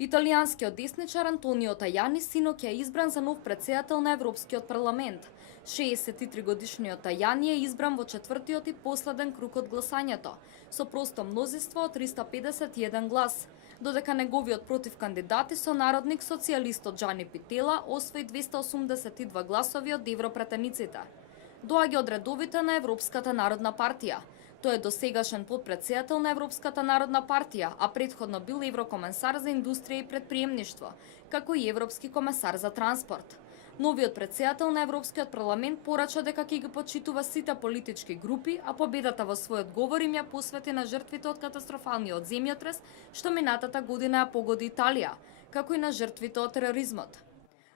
Италијанскиот десничар Антонио Тајани синоќа е избран за нов претседател на Европскиот парламент. 63-годишниот Тајани е избран во четвртиот и последен круг од гласањето, со просто мнозинство од 351 глас, додека неговиот против кандидат и сонародник социјалистот Джани Питела освои 282 гласови од европретениците. Доаѓа од редовите на Европската народна партија. Тој е досегашен подпредседател на Европската народна партија, а претходно бил еврокомесар за индустрија и предприемништво, како и европски комесар за транспорт. Новиот председател на Европскиот парламент порача дека ќе ги почитува сите политички групи, а победата во својот говор им ја посвети на жртвите од катастрофалниот земјотрес што минатата година ја погоди Италија, како и на жртвите од тероризмот.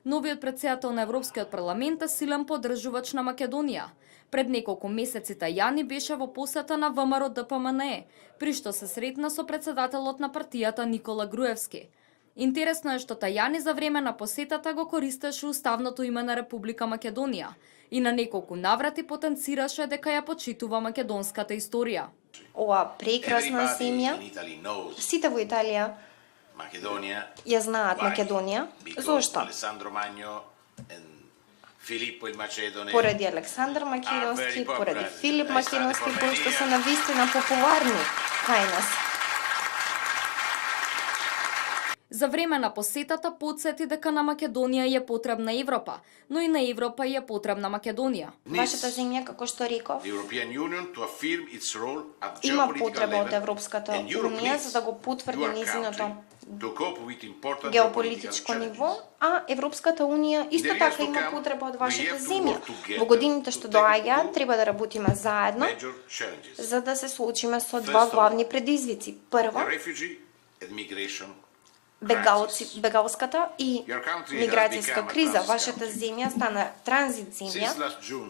Новиот председател на Европскиот парламент е силен поддржувач на Македонија. Пред неколку месеци Тајани беше во посета на ВМРО ДПМНЕ, при што се сретна со председателот на партијата Никола Груевски. Интересно е што Тајани за време на посетата го користеше уставното име на Република Македонија и на неколку наврати потенцираше дека ја почитува македонската историја. Ова прекрасна земја, сите во Италија ја знаат Македонија. Зошто? Поради Александар Македонски, поради Филип Македонски, кои што се навистина популарни кај нас. За време на посетата потсети дека на Македонија е потребна Европа, но и на Европа е потребна Македонија. Вашата земја, како што реков, има потреба од Европската унија за да го потврди низиното геополитичко ниво, а Европската унија исто така има потреба од вашата земја. Во годините што доаѓаат треба да работиме заедно за да се соочиме со два главни предизвици. Прво, бегалската и миграцијска криза. Вашата земја стана транзит земја.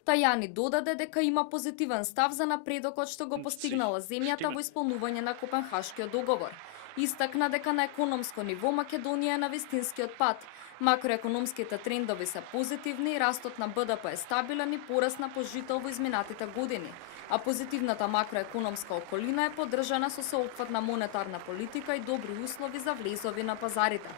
Тајани додаде дека има позитивен став за напредокот што го постигнала земјата во исполнување на Копенхашкиот договор. Истакна дека на економско ниво Македонија е на вистинскиот пат. Макроекономските трендови се позитивни, растот на БДП е стабилен и порасна пожител во изминатите години, а позитивната макроекономска околина е поддржана со сеопфатна монетарна политика и добри услови за влезови на пазарите.